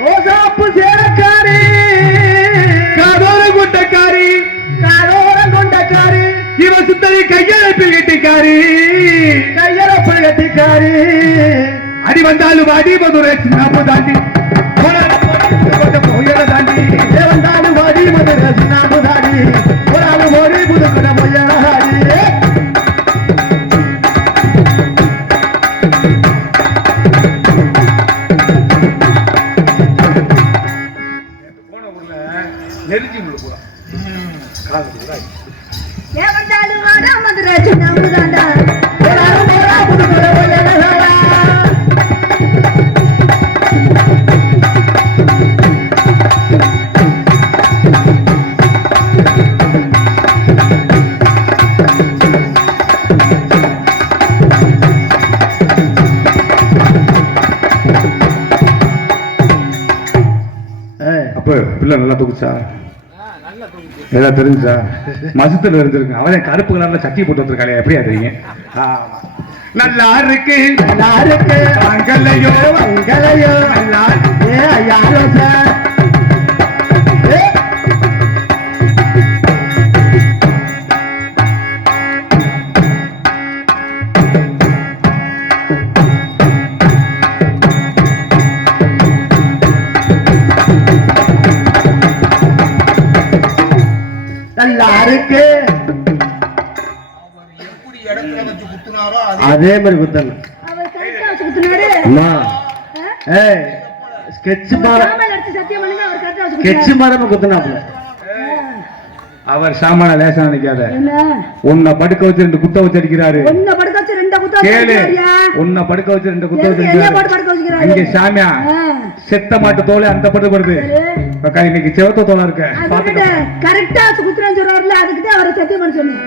ரோசாப்பு சேலக்காரி, காதோர கொண்டக்காரி, காரோர கொண்டக்காரி, இவ சுத்தரி கையெழுப்பு கட்டிக்காரி, கையெழுப்பு கட்டிக்காரி, அடி வந்தாலும் அடி மதுரை சின்னாப்பு தாண்டி தாண்டி வந்தாலும் அடி மதுரை சின்னாப்பு தாண்டி போனாலும் ஒரு புதுக்குட மொய்யாடி. போன ஊர்ல நெருஞ்சி முள்ளு போறா ஏன் வந்தாலும் வாடா மதுரை சின்னமுதாண்டா போனாலும் போரா புதுக்குட மொய்யாடா. அப்ப பிள்ளை நல்லா தூக்குச்சா, எல்லாம் தெரிஞ்சா மசத்துல இருந்திருக்கு. அவன் கருப்பு கலர்ல சட்டி போட்டு வந்திருக்காளே, எப்படியா தெரியுங்க? நல்லா இருக்கு நல்லா இருக்கு மங்களையோ மங்களையோ நல்லா யாரோ சார் நல்லா இருக்கு. அதே மாதிரி குத்தணும். அவர் கரெக்டா வச்சு குத்துனாரு. அம்மா ஏய் ஸ்கெட்ச் மாதிரி சாமான் எடுத்து சத்தியம் பண்ணுங்க, அவர் கரெக்டா வச்சு ஸ்கெட்ச் குத்துனாரு. மாதிரி குத்தனாப்ல. அவர் சாமான லேசா நினைக்காத. என்ன உன்னை படுக்க வச்சு ரெண்டு குத்த வச்சு அடிக்கிறாரு. ஒண்ணு படுக்க வச்சு ரெண்டு குத்த கேளு, வச்சிருக்காரியா? உன்னை படுக்க வச்சு ரெண்டு குத்த வச்சு எதுக்கு என்னைய போட்டு படுக்க வச்சிருக்காரு? இங்க சாமியா செத்த மாட்டு தோலை அந்த பட்டு படுது. அக்கா இன்னைக்கு செவத்த தோலா இருக்க அதுக்கிட்ட கரெக்டா வச்சு குத்துறேன்னு சொல்றாருல, அதுக்கிட்ட அவரை சத்தியம் பண்ண சொன்னேன்.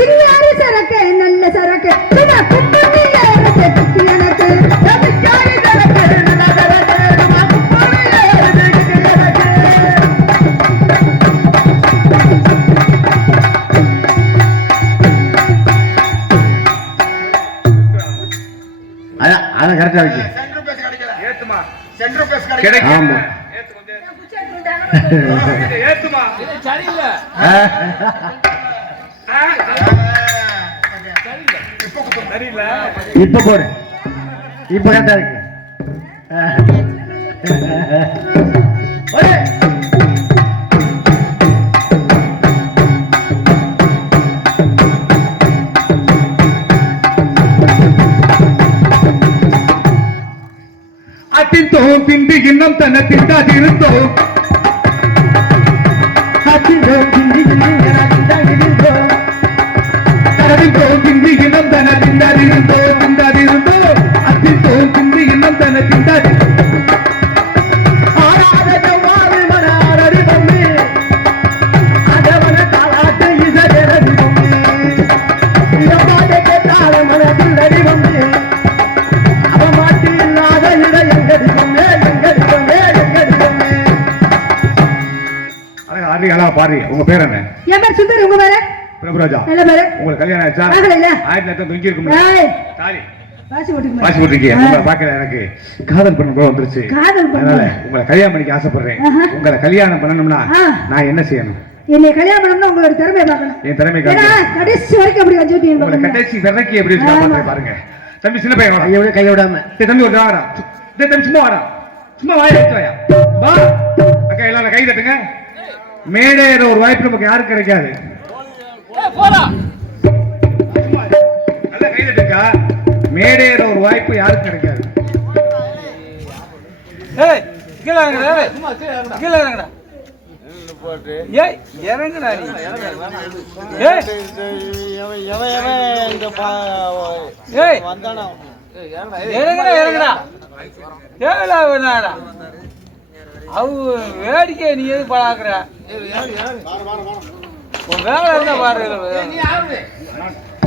சிங்காரி சரக்கு நல்ல சரக்கு சும்மா குப்பி ஏறக்கு குத்தி எனக்கு ரவிக்காரி சரக்கு நல்ல சரக்கு சும்மா குப்பி ஏறக்கு எனக்கு. அதான் கரெக்டா இருக்கு. ஏத்துமா ஆமா. ஏத்துமா சரியில்லை. இப்ப போடு, இப்ப கரெக்டா இருக்கு. அத்திந்தோ திண்டி இன்னம் தன்னை திண்டாதிருந்தோ தரவிந்தோ திண்டி இன்னம் தன்னை திண்டாதிருந்தோ திண்டாதிருந்தோ அத்திந்தோ திண்டி இன்னம் தன்னை திண்டாதி பாரு. உங்க பேர் என்ன? என் பேர் சுந்தரி. உங்க பேரு? பிரபுராஜா. நல்ல பேரு. உங்களுக்கு கல்யாணம் ஆச்சா? ஆகலைல. 1900 தொங்கி இருக்கும். ஏய் தாலி வாசி போட்டுங்க. வாசி போட்டுருக்கீங்க. உங்களை பார்க்கல, எனக்கு காதல் பண்ண போல வந்துருச்சு. காதல் பண்ண அதனால உங்களை கல்யாணம் பண்ணிக்க ஆசைப்படுறேன். உங்களை கல்யாணம் பண்ணணும்னா நான் என்ன செய்யணும்? என்னை கல்யாணம் பண்ணணும்னா உங்களோட திறமையை பார்க்கணும். என் திறமை ஏன்னா காட்டுங்க. கடைசி வரைக்கும் அப்படி வச்சு உங்களை கடைசி விதைக்கு எப்படி காப்பாற்றுறேன் பாருங்க. தம்பி சின்ன பையன் வாடா. கையோட கைய விடாம. டேய் தம்பி ஒரு வாடா. டேய் தம்பி சும்மா வாடா. சும்மா வாயை வச்சு வாயா. வா. அக்கா எல்லாரும் கை தட்டுங்க. மேடையிற ஒரு வாய்ப்பு நமக்கு யாருக்கு கிடைக்காது. நல்ல கை தட்டுக்கா. மேடையிற ஒரு வாய்ப்பு யாருக்கு கிடைக்காது. ஏய் கீழ இறங்குடா. கீழ இறங்குடா. ஏய் இறங்குடா நீ. ஏய் ஏய் வந்தானா. இறங்குடா இறங்குடா. ஏடா வேணாடா. அவ வேடிக்கை நீ எது பாக்குற? உன் வேலை இருந்தா பாரு.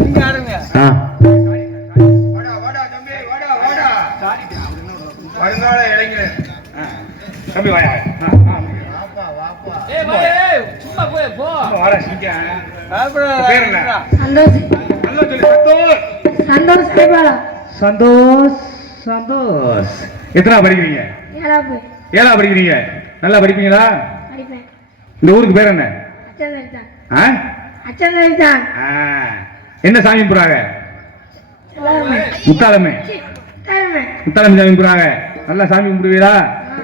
நீங்க ஆடுங்க. வருங்கால இளைஞர் தம்பி வாயா. ஏய் சும்மா வாடா சிங்கம். பேர் என்ன? சந்தோஷ் நல்லா சொல்லு. சந்தோஷ் தேவாலா சந்தோஷ். சந்தோஷ் எத்தனை படிக்கிறீங்க? ஏழாப்பு 7ஆ படிக்கிறீங்க. நல்லா படிப்பீங்களா? படிப்பேன். இந்த ஊருக்கு பேர் என்ன? அச்சந்தரிதான் ஆ? அச்சந்தரிதான் ஆ. என்ன சாமி கும்பிடுறாங்க? எல்லாருமே முத்தாளமே. எல்லாருமே முத்தாளமே சாமி கும்பிடுறாங்க. நல்லா சாமி கும்பிடுவீரா?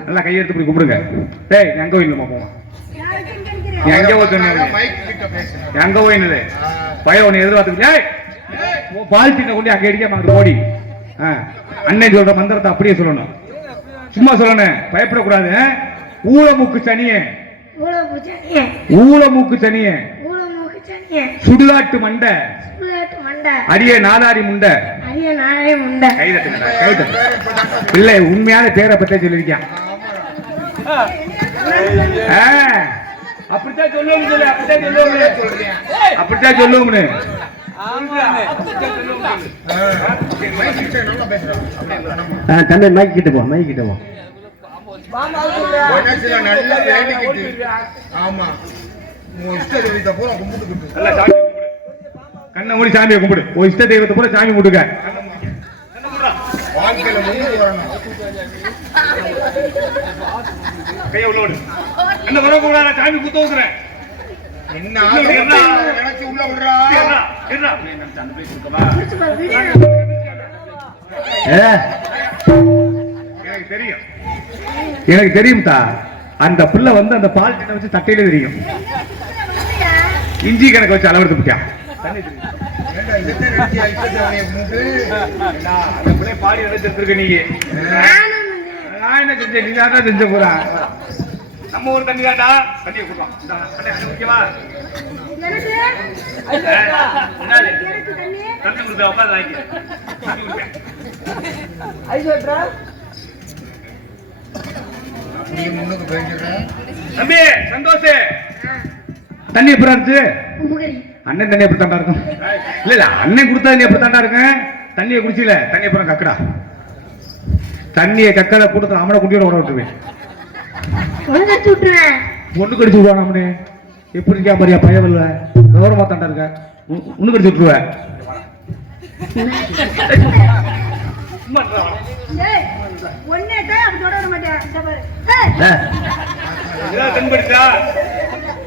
நல்லா கையெடுத்து போய் கும்பிடுங்க. டேய் நீ அங்க போயிடலாமா போமா? நீ அங்க போய் அங்க போயினது பய உன்னை எதிர்பார்த்து பால் சின்ன கொண்டு அங்க அடிக்காம அங்க ஓடி. அண்ணன் சொல்ற மந்திரத்தை அப்படியே சொல்லணும். சும்மா சொல்லணும், பயப்படக்கூடாது. ஊழமூக்கு சனியே, ஊழமூக்கு சனியே, ஊழமூக்கு சனியே, ஊழமூக்கு சனியே, சுடுகாட்டு மண்டை, சுடுகாட்டு மண்டை, அடியே நாதாரி முண்டை. அரிய நாளே முண்டை. கைதட்டுங்க, கைதட்டு. இல்லை உண்மையான பேரை பற்றி சொல்லியிருக்கான். அப்படித்தான் சொல்லுவோம் சொல்லு, அப்படித்தான் சொல்லுவோம், அப்படித்தான் சொல்லுவோம்னு. தம்பி மைக் கிட்ட போ, மைக் கிட்ட போ. கண்ணை மூடி சாமியை கும்பிடு. ஒரு இஷ்ட தெய்வத்தை போல சாமி கும்பிடுங்க. கையை உள்ள விடு. என்ன வர கூடாது, சாமி குத்த வைக்கிறேன். எனக்கு தெரியும், எனக்கு தெரியும் தா. அந்த பிள்ளை வந்து அந்த பால் கிட்ட வச்சு தட்டையில தெரியும். இஞ்சி கணக்கு வச்சு அளவெடுத்து போட்டியா? அந்த பிள்ளை பாடி எடுத்துருக்க நீங்க. நான் என்ன செஞ்சேன்? நீ தான் செஞ்ச போறா. நம்ம ஊர் தண்ணி தாண்டா. தண்ணியை கொடுத்தோம். ஓகேவா? தண்ணி கொடுத்தா உட்காந்து வாங்கி தம்பி சந்தோஷ். தண்ணி எப்படி இருந்துச்சு? அண்ணன் தண்ணி எப்படி தாண்டா இருக்கும்? இல்ல இல்ல அண்ணன் கொடுத்தா தண்ணி எப்படி தாண்டா இருக்கும்? தண்ணியை குடிச்சில தண்ணி அப்புறம் கக்கடா. தண்ணியை கக்கடா கூட்டத்தில் அம்மனை குட்டியோட ஓட விட்டுருவேன். பொண்ணு கடிச்சு விடுவான். அம்மனே எப்படி இருக்கா மாதிரியா? பயவில்ல கௌரவமா தாண்டா இருக்க. ஒண்ணு கடிச்சு விட்டுருவேன்.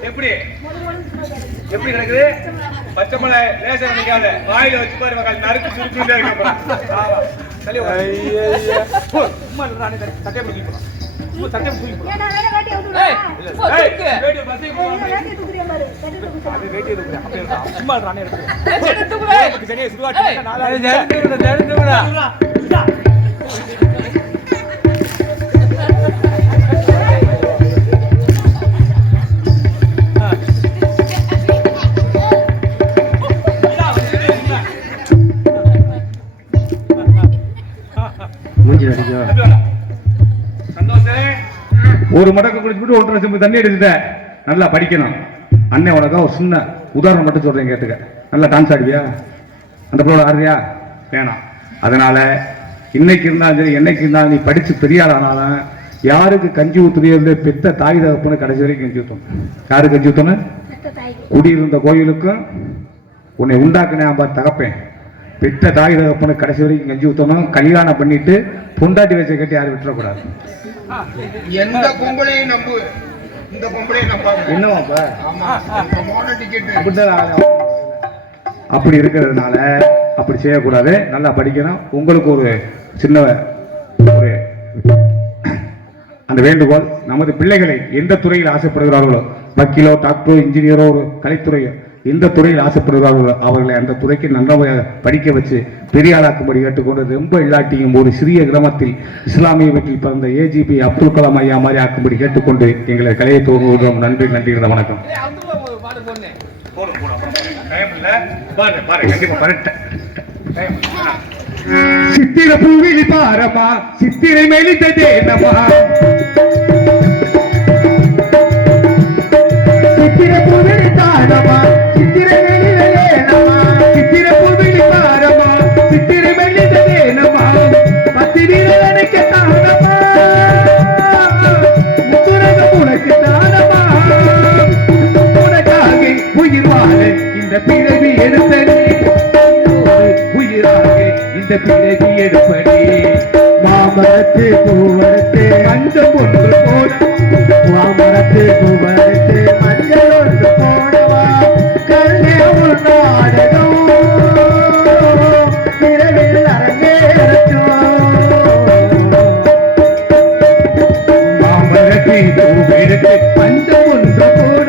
எப்படி எப்படி கிடக்குது? பச்சை மலை லேசா நிக்காத, வாயில வச்சு பாரு, நறுக்கு சுருக்கிட்டே இருக்க. சட்டை பிடிச்சி போலாம். சட்டை பிடிச்சி போலாம். ஒரு மடக்கு குடிச்சுட்டு 1.5 லட்சம் தண்ணி எடுத்துட்ட. நல்லா படிக்கணும். அண்ணன் உனக்கா ஒரு சின்ன உதாரணம் மட்டும் சொல்றேன் கேட்டுக்க. நல்லா டான்ஸ் ஆடுவியா? அந்த பிள்ளை ஆடுறியா? வேணாம். அதனால இன்னைக்கு இருந்தாலும் சரி, என்னைக்கு இருந்தாலும் நீ படிச்சு பெரிய ஆளானாலும் யாருக்கு கஞ்சி ஊத்துறியோ பெத்த தாய் தகப்பனு கடைசி வரைக்கும் கஞ்சி ஊத்தணும். யாருக்கு கஞ்சி ஊத்தணும்? குடியிருந்த கோயிலுக்கும் உன்னை உண்டாக்குனேன் பார் தகப்பேன், பெத்த தாய் தகப்பனு கடைசி வரைக்கும் கஞ்சி ஊத்தணும். கல்யாணம் பண்ணிட்டு பொண்டாட்டி வயசை கட்டி யாரும் விட்டுறக்கூடாது. எந்த பொம்பளையும் நம்பு, இந்த பொம்பளையும் நம்பாங்க. என்னவாப்பா? ஆமா, மோன டிக்கெட் அப்படிதான். அப்படி இருக்கிறதுனால அப்படி செய்யக்கூடாது. நல்லா படிக்கணும். உங்களுக்கு ஒரு சின்ன ஒரு அந்த வேண்டுகோள், நமது பிள்ளைகளை எந்த துறையில் ஆசைப்படுகிறார்களோ, வக்கீலோ டாக்டரோ இன்ஜினியரோ ஒரு கலைத்துறையோ எந்த துறையில் ஆசைப்படுகிறார்களோ அவர்களை அந்த துறைக்கு நன்றாக படிக்க வச்சு பெரிய ஆளாக்கும்படி கேட்டுக்கொண்டு, ரொம்ப இல்லாட்டியும் ஒரு சிறிய கிராமத்தில் இஸ்லாமிய வீட்டில் பிறந்த ஏஜிபி அப்துல் கலாம் ஐயா மாதிரி ஆக்கும்படி கேட்டுக்கொண்டு எங்களை கலையை தோன்றுகிறோம். நன்றி, நன்றி, வணக்கம். சித்திர பூவிலி பாரமா, சித்திரை மெலிந்ததே நமா, சித்திர பூவிலி தாரமா, சித்திரை மெலிந்ததே நமா, சித்திர பூவிலி பாரமா, சித்திரை மெலிந்ததே நமா, பத்தி வீரனுக்கு தானமா, முத்துரக உனக்கு தானமா, உனக்கு இந்த பிறகு எடுப்படி மாமரத்து பூவரத்து மஞ்சள் ஒன்று போட மாமரத்து பூவரத்து மஞ்சள் ஒன்று போடவா கண்ணே உன் நாடகம் இரவில் அரங்கேறட்டும் மாமரத்தை பூவெடுத்து மஞ்சள் ஒன்று போட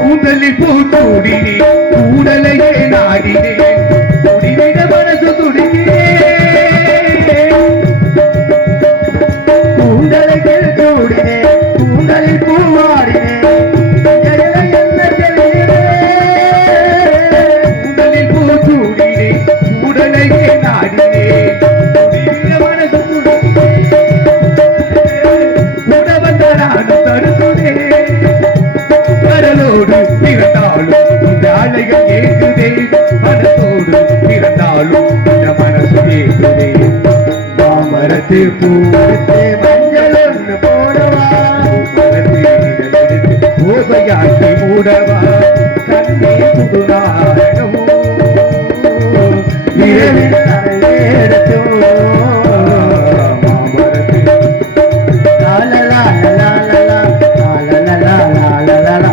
கூந்தலில் பூச்சூடினே கூடலையே நாடினேன் குடிவிட மனசு துடிக்கிறேன் கூந்தலையில் சூடினே கூந்தலில் பூவாடினே ஜெயல என்ன தெரியுமே கூந்தலில் பூச்சூடினே கூடலையே நாடினேன் குடிவிட மனசு துடிக்கிறேன் கூட வந்த நானும் தடுத்துனேன் கடலோடு பிறந்தாலும் இந்த அலைகள் ஏற்றுதே மனத்தோடு பிறந்தாலும் இந்த மனசு ஏற்றுதே மாமரத்து பூவரத்து மஞ்சள் ஒன்று போடவா கோபையாக்கி மூடவா கண்ணே புதுநாடகம் இரவில் அரங்கேறட்டும் மாமரத்து லாலலா லாலலா லாலலா லாலலா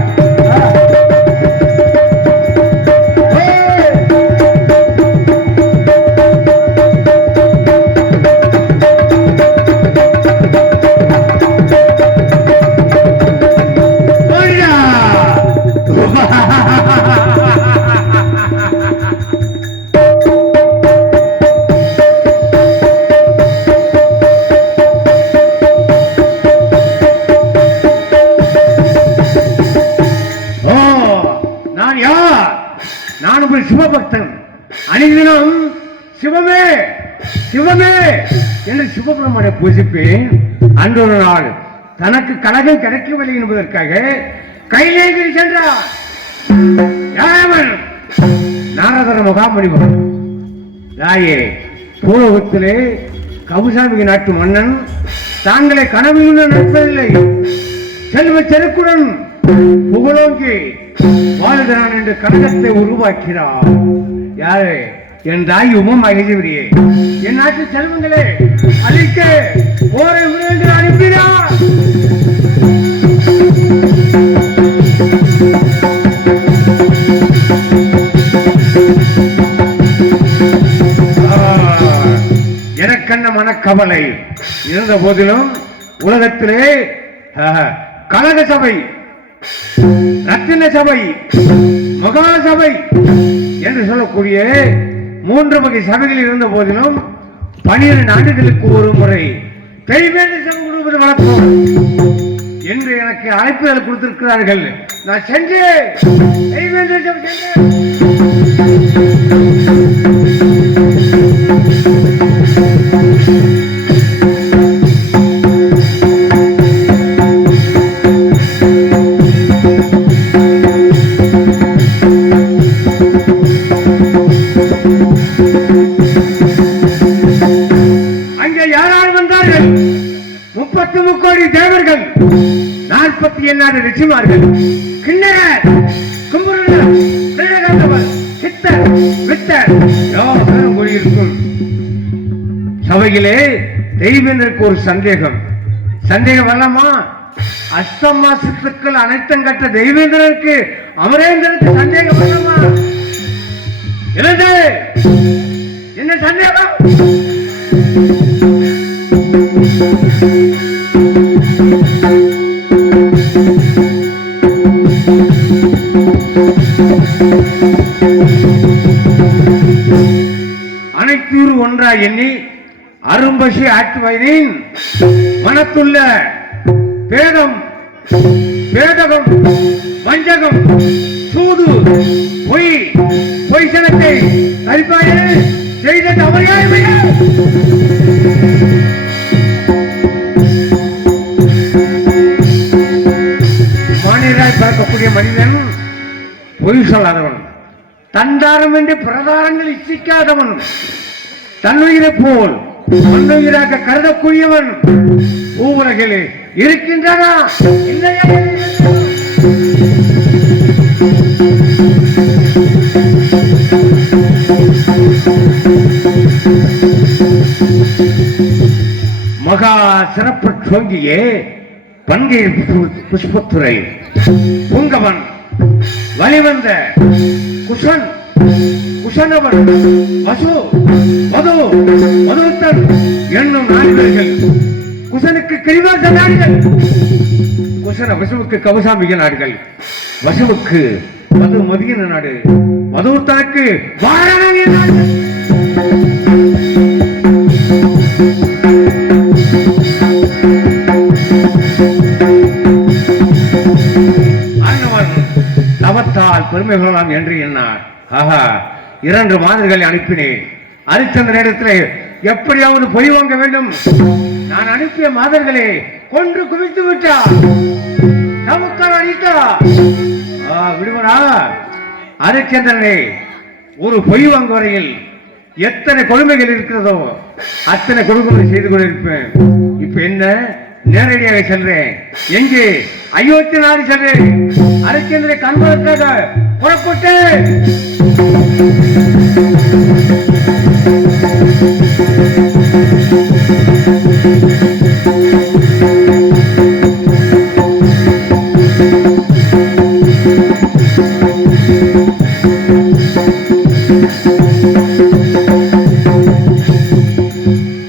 நான் யார்? நான் ஒரு சிவபக்தன். அனைதினம் சிவமே சிவமே என்று சிவபெருமானை பூஜிப்பேன். அன்றொரு நாள் தனக்கு கலகம் கிடைக்கவில்லை என்பதற்காக கைலேகிரி சென்றார். யாவன் நாரதர முகாமணிவன் ராயே பூலோகத்திலே கவுசாமிக நாட்டு மன்னன் தாங்களை கனவில் நடப்பதில்லை. செல்வ செருக்குடன் புகழோங்கி வாழ்கிறான் என்று கழகத்தை உருவாக்கிறார். யாரு? என் தாய் மகேஸ்வரியே. என் நாட்டு செல்வங்களே அழிக்க போரை விரைந்து அனுப்பினார். எனக்கென்ன மனக்கவலை இருந்த போதிலும் உலகத்திலே கழக சபை, ரத்தின சபை, மகா சபை என்று சொல்லக்கூடிய 3 வகை சபைகள் இருந்த போதிலும் 12 ஆண்டுகளுக்கு ஒரு முறை தெய்வேந்திர சபை கொடுப்பது வழக்கம் என்று எனக்கு அழைப்புதல் கொடுத்திருக்கிறார்கள். நான் சென்றேன். தெய்வேந்திர சபை வந்தார்கள். 33 கோடி தேவர்கள், 48 ரிஷிமார்கள், கிண்ணறர், கும்புரர், திரகந்தவர், சித்தர், வித்தர் யாரும் கூடியிருக்கும் சபையிலே தெய்வேந்திரருக்கு ஒரு சந்தேகம் வரலாமா? அஷ்டமா சித்துக்கள் அனைத்தும் கட்ட தெய்வேந்திரருக்கு அமரேந்திரருக்கு சந்தேகம் வரலாமா? என்ன சந்தேகம்? அனைத்தூர் ஒன்றாய் எண்ணி அரும்பசி ஆட்சி வயதின் மனத்துள்ள பேதம், பேதகம், வஞ்சகம், சூது, பொய் சனத்தை கல்பாயே செய்த தவறியாய் மாநிலாய் பார்க்கக்கூடிய மனிதன் பொய் சொல்லாதவன், தந்தாரம் என்று பிரதாரங்கள் இச்சிக்காதவன், தன்னுயிரை போல் மண்ணுயிராக கருதக்கூடியவன் பூவுலகிலே இருக்கின்றனா? இல்லையா? மகா சிறப்பு சோங்கியே பன்கை புஷ்பத்துறை புங்கவன் வழிவந்த குஷன் குஷனவன் வசு மது மதுத்தன் என்னும் நாடுகள் குஷனுக்கு கிரிவாச நாடுகள் குஷன வசுவுக்கு கௌசாமிக நாடுகள் வசுவுக்கு மது மதிய நாடு மதுத்தனுக்கு வாரணாசிய நாடு தவத்தால் பெருமை கொள்ளலாம் என்று எண்ணார். ஆஹா, 2 மாதர்களை அனுப்பினேன். ஹரிச்சந்திரனிடத்திலே எப்படியாவது பொய் வாங்க வேண்டும். நான் அனுப்பிய மாதர்களை கொன்று குவித்து விட்டார். நமக்கால் அடித்தார். விடுவனா ஹரிச்சந்திரனே, ஒரு பொய் வாங்க வரையில் எத்தனை கொடுமைகள் இருக்கிறதோ அத்தனை கொடுமைகளை செய்து கொண்டிருப்பேன். இப்ப என்ன, நேரடியாக செல்றேன். எங்கே? அயோத்தி நாடு செல்றேன். ஹரிச்சந்திரனை காண்பதற்காக புறப்பட்டு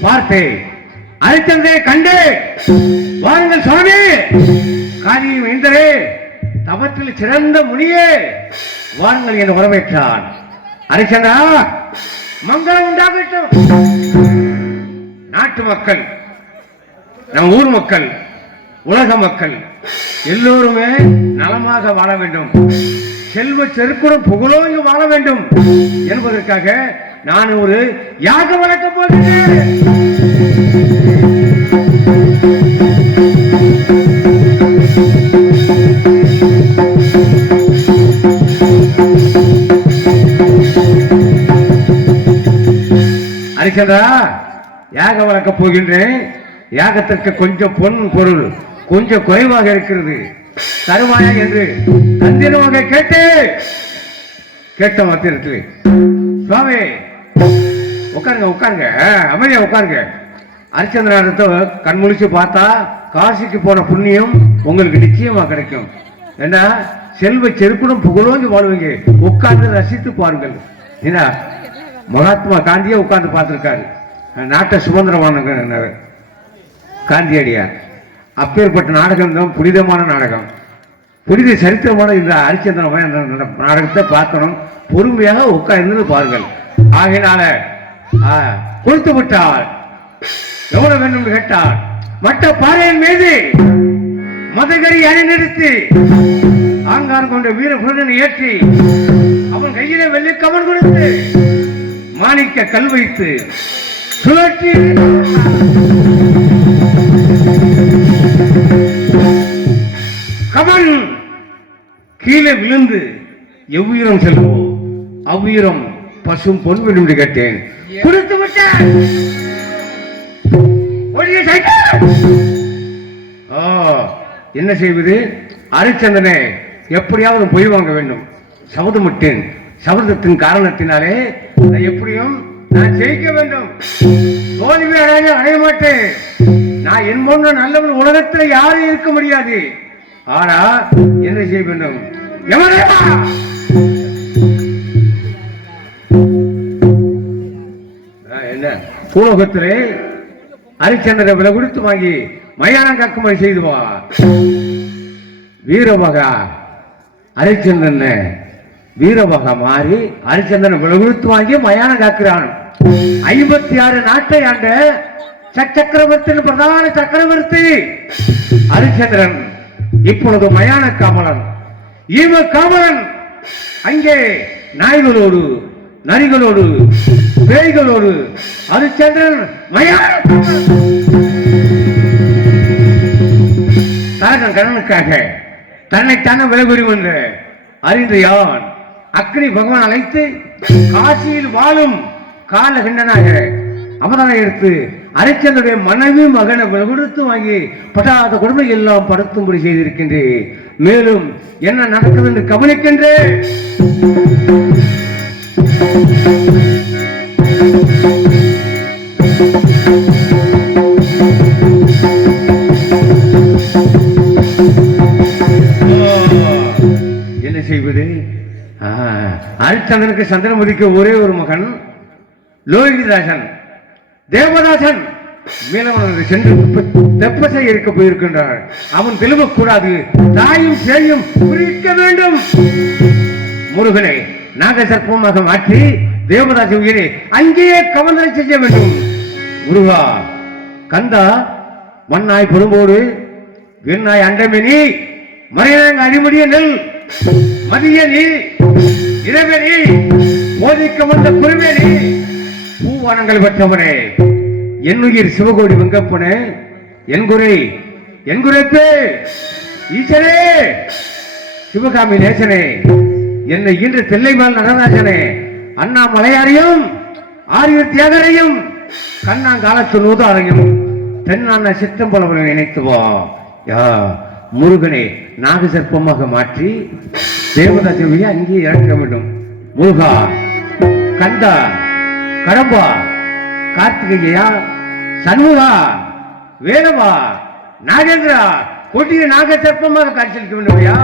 பார்த்தேன். ஹரிச்சந்திரனை கண்டு வாருங்கள் சுவாமி, காரியம் எந்தரே, தவத்தில் சிறந்த முனியே, வாருங்கள் என்று வரவேற்றான். ஹரிச்சந்திரா, மங்களம் உண்டாகட்டும். நாட்டு மக்கள், நம் ஊர் மக்கள், உலக மக்கள் எல்லோருமே நலமாக வாழ வேண்டும், செல்வ செருக்குடன் புகழோடு வாழ வேண்டும் என்பதற்காக நான் ஒரு யாகம் வளர்க்கப் போகிறேன். ஹரிச்சந்திரா, யாகம் வளர்க்கப் போகின்றேன். யாகத்திற்கு கொஞ்சம் பொன் பொருள் கொஞ்சம் குறைவாக இருக்கிறது, தருவாயா என்று தந்திரமாக கேட்ட மத்திரத்தில் சுவாமி உட்காருங்க உட்காருங்க, அமைதியா உட்காருங்க. ஹரிச்சந்திரத்தை கண்முழிச்சு பார்த்தா காசிக்கு போன புண்ணியம் உங்களுக்கு நிச்சயமா கிடைக்கும். ஏன்னா செல்வ செருக்குடன் புகழோங்கி வாழ்வீங்க. உட்கார்ந்து ரசித்து பாருங்கள். ஏன்னா மகாத்மா காந்தியே உட்கார்ந்து பார்த்திருக்காரு. நாட்டை சுதந்திரமான காந்தியடியார். அப்பேற்பட்ட நாடகம் தான் புனிதமான நாடகம், புனித சரித்திரமான இந்த ஹரிச்சந்திரன் நாடகத்தை பார்க்கணும். பொறுமையாக உட்கார்ந்து பாருங்கள். ஆகையினால கொடுத்து விட்டால் எவ்வளவு வேண்டும் கேட்டால் மற்ற பாறையின் மீது மதகரி அணி நிறுத்தி ஆங்காரம் கொண்ட வீர புலனை ஏற்றி அவன் கையிலே வெள்ளி கவன் கொடுத்து மாணிக்க கல் வைத்து சுழற்றி கவன் கீழே விழுந்து எவ்வுயிரம் செல்வோம் அவ்வுயிரம் பசும் பொன் வேண்டும் என்று கேட்டேன். கொடுத்து விட்டேன். என்ன செய்வது? ஹரிச்சந்திரனே, எப்படியாவது பொய் வாங்க வேண்டும். சபதமிட்டேன். சபதத்தின் காரணத்தினாலே எப்படியும் நான் ஜெயிக்க வேண்டும். தோல்வி அடைய மாட்டேன். நான் என் போன்ற நல்லவன் உலகத்தில் யாரும் இருக்க முடியாது. ஆனா என்ன செய்ய வேண்டும்? என்ன பூலோகத்திலே ஹரிச்சந்திரனை விலை கொடுத்து வாங்கி மயானம் காக்கும்படி செய்துவா. வீரமகா ஹரிச்சந்திரன் வீரமகா மாறி ஹரிச்சந்திரன் விலை கொடுத்து வாங்கி மயானம் காக்குறான். 56 நாட்டை ஆண்ட சக்கரவர்த்தியின் பிரதான சக்கரவர்த்தி ஹரிச்சந்திரன் இப்பொழுது மயான காவலன். ஈம காவலன் அங்கே நாய்களோடு நரிகளோடு பேய்களோடு ஹரிச்சந்திரன் தனது கடனுக்காக தன்னைத்தான விலகுறி வந்த அறிந்து யான் அக்னி பகவான் அழைத்து காசியில் வாழும் காலகண்டனாக அவதாரம் எடுத்து ஹரிச்சந்திரனுடைய மனைவி மகனை கொடுத்து வாங்கி பட்டாத கொடுமை எல்லாம் படுத்தும்படி செய்திருக்கின்றேன். மேலும் என்ன நடக்குது என்று கவனிக்கின்றேன். என்ன செய்வது? ஹரிச்சந்திரனுக்கு சந்திரமதிக்கு ஒரே ஒரு மகன் லோகிதாசன். தேவதாசன் மீனவனது சென்று தெப்பசை இருக்க போயிருக்கின்றார். அவன் தெளிவக்கூடாது, தாயும் சேயும் பிரிக்க வேண்டும். முருகனை நாக சர்ப்பமாக மாற்றி தேவதாச உயிரை அங்கேயே கவர்ந்தனை செய்ய வேண்டும். முருகா, கந்தா, மண்ணாய் பொறும்போடு வெண்ணாய் அண்டமினி மறையாங்க அடிமுடிய நெல் மதிய நீ இரவெனி மோதிக்க வந்த குருவேனி பூவானங்கள் பெற்றவனே, என்னுயிர் சிவகோடி வெங்கப்பனே, என் குறைப்பே ஈசனே, சிவகாமி நேசனே, என்னை இன்று தில்லைமேல் நடராஜனே, அண்ணா மலையாரையும் ஆரியர் தியாகரையும் கண்ணாங்காலத்து நூதாரையும் தென்னான சித்தம்பலவனை நினைத்துவா. யா முருகனை நாக சர்ப்பமாக மாற்றி தேவதாசவியை அங்கே இறக்க வேண்டும். முருகா, கந்தா, கடம்பா, கார்த்திகேயா, சண்முகா, வேலவா, நாகேந்திரா கொட்டிய நாக சர்ப்பமாக காட்சியளிக்க வேண்டுமையா?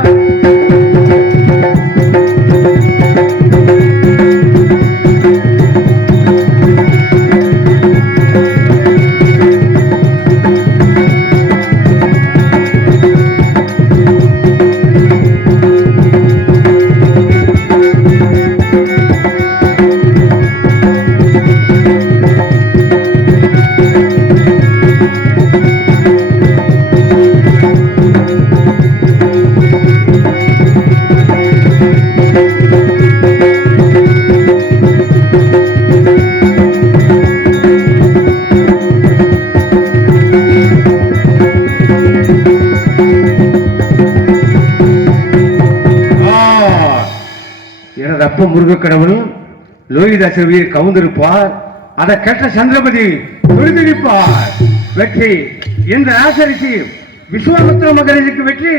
அப்ப முருக கடவுள் லோகிதாசர் கவுந்திருப்பார். அதை கேட்ட சந்திரபதி தொழுதிருப்பார். வெற்றி இந்த ஆசரிக்கு விஸ்வாமித்திர மகரிஷிக்கு வெற்றி.